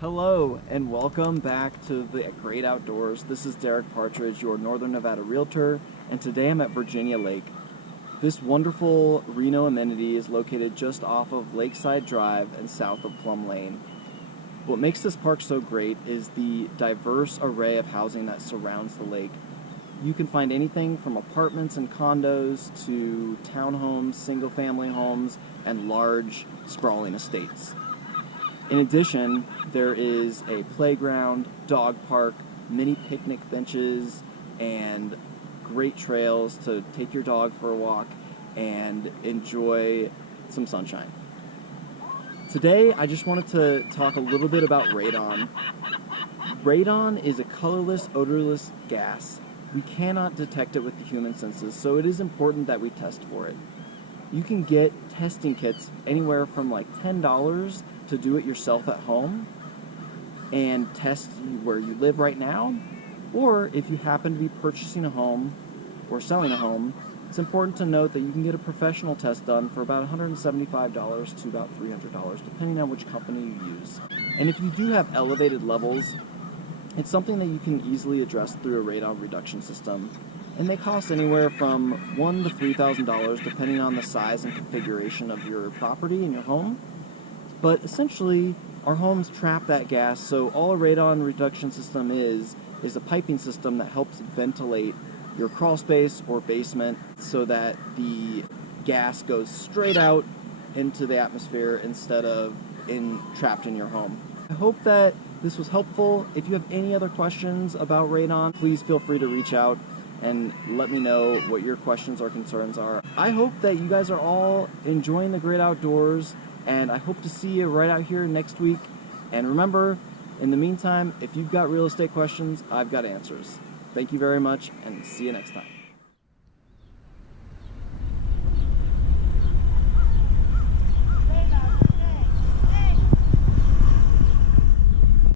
Hello and welcome back to the Great Outdoors. This is Derek Partridge, your Northern Nevada Realtor, and today I'm at Virginia Lake. This wonderful Reno amenity is located just off of Lakeside Drive and south of Plum Lane. What makes this park so great is the diverse array of housing that surrounds the lake. You can find anything from apartments and condos to townhomes, single-family homes, and large, sprawling estates. In addition, there is a playground, dog park, mini picnic benches, and great trails to take your dog for a walk and enjoy some sunshine. Today, I just wanted to talk a little bit about radon. Radon is a colorless, odorless gas. We cannot detect it with the human senses, so it is important that we test for it. You can get testing kits anywhere from like $10 to do it yourself at home and test where you live right now, or if you happen to be purchasing a home or selling a home, it's important to note that you can get a professional test done for about $175 to about $300 depending on which company you use. And if you do have elevated levels, it's something that you can easily address through a radon reduction system, and they cost anywhere from $1,000 to $3,000 depending on the size and configuration of your property and your home. But essentially, our homes trap that gas, so all a radon reduction system is a piping system that helps ventilate your crawl space or basement so that the gas goes straight out into the atmosphere instead of trapped in your home. I hope that this was helpful. If you have any other questions about radon, please feel free to reach out and let me know what your questions or concerns are. I hope that you guys are all enjoying the great outdoors, and I hope to see you right out here next week. And remember, in the meantime, if you've got real estate questions, I've got answers. Thank you very much, and see you next time.